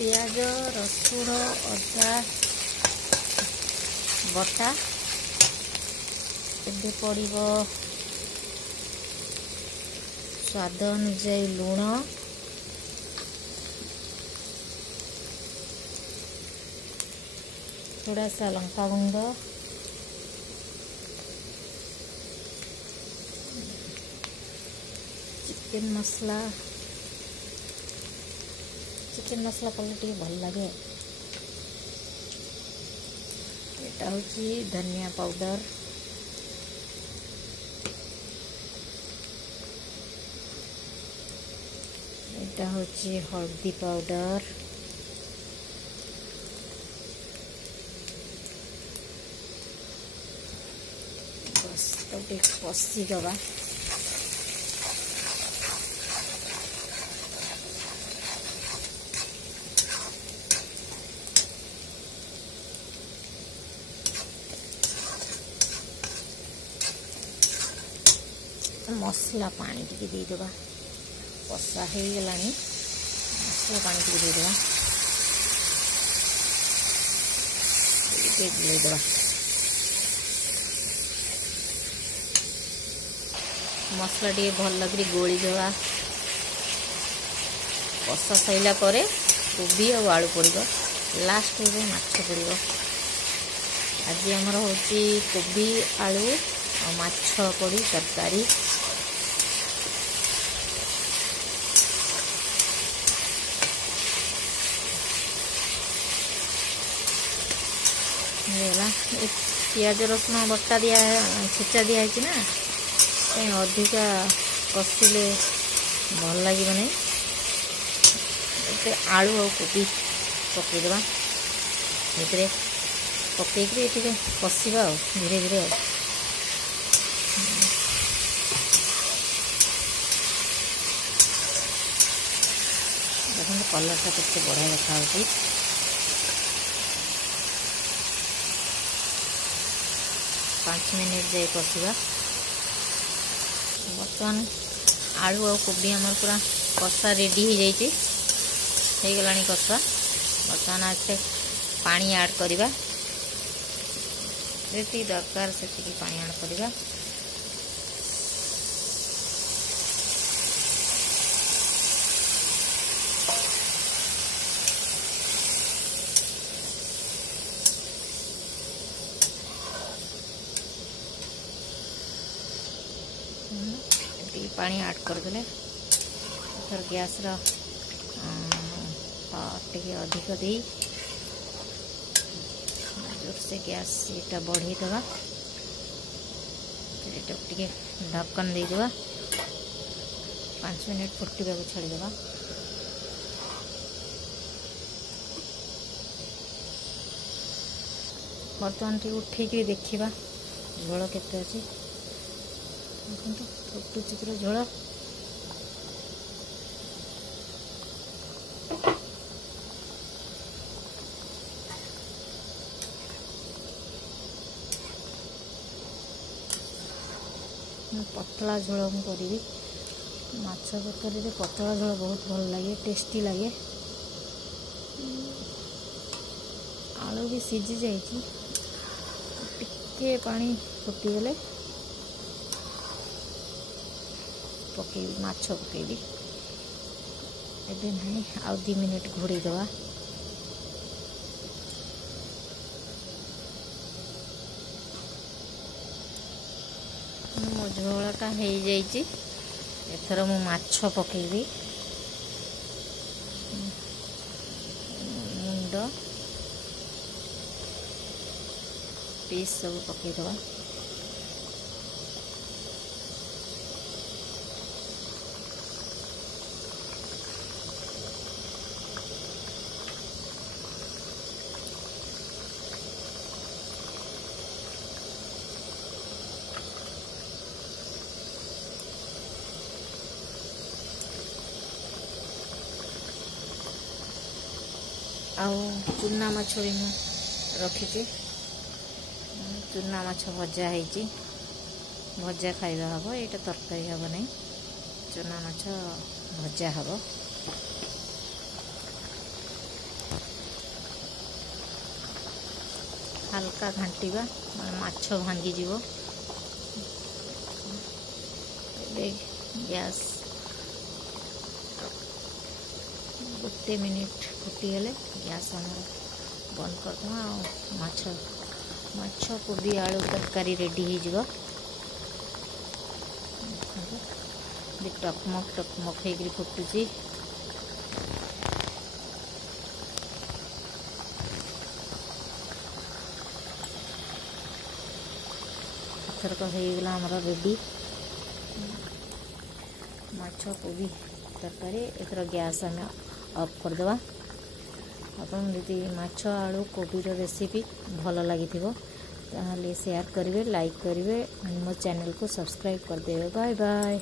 पियाज रसुण अदा बटा एबे पड़िबो स्वाद अनुसार लुण थोड़ा सा लंका गुंड चिकन मसला कले टे भल लगे एटा होची धनिया पाउडर एटा होची हल्दी पाउडर बस तो कषी दबा मसला पानी टिके देदेबा कषा हो गलानी मसला पानी टिके देदेबा देदेबा मसला टे भल लगी गोली देवा कषा सैला परे कोबी और आलू पड़ो लास्ट में माछ पड़ो आज आमर होची कोबी आलू और माछ पड़ी तरकारी पियाज रसुण बटा दिया छेचा दिया है ना कहीं अधिका कषिले भल लगे नहीं आलू और कोबी पकईदेवा भीतर पकईक कषा धीरे धीरे देखो कलरटा केते बढ़िया देखा 5 मिनट जाए कषा बर्तमान आलू और कोबी आम पूरा कषा रेडी हो गला कषा बर्तमान आसे पानी ऐड करवा जी दरकार से पानी ऐड करवा पानी ऐड करदे थर गैस टे अधिक दे जोर से गैस ये बढ़े दवा टे ढक्कन देदेवा 5 मिनट फुटा को छाड़देवा बर्तमान टी उठेक देखा झोल केते अच्छी देखो फुटुची पूरा झोल पतला झोल करी माछ तरकारी पतला झोल बहुत भल लगे टेस्टी लगे आलू भी सीझी जाइए पानी फुटीगले पकेबी माछ पकेबी एबे नहीं आउ 2 मिनट घोड़े दवा मो झोलटा हो जाइए एथर मु माछ पकेबी मुंड पीस सब पकेदवा आउ चूना माछ भी रखी चूना माछ भजा है भजा खाइबा हम यहाँ तरकारी हम नहीं चूना माछ भजा हम हाल्का घांटा माछ भांगी जीवो। गैस गोटे मिनिट फुटीगले गैस आमर बंद करदे। माछ कोबी आलू तरकारी रेडी हो टकमक टकमक होकर फुटुची। एथरक होगला आमर रेडी माछ कोबी तरकारी। एथर गैस आम ऑफ करदे। आपन यदि माछ आलू कोबी रेसिपी भल लगी ताहले शेयर करेंगे, लाइक करेंगे, मो चैनल को सब्सक्राइब कर देवे। Bye bye.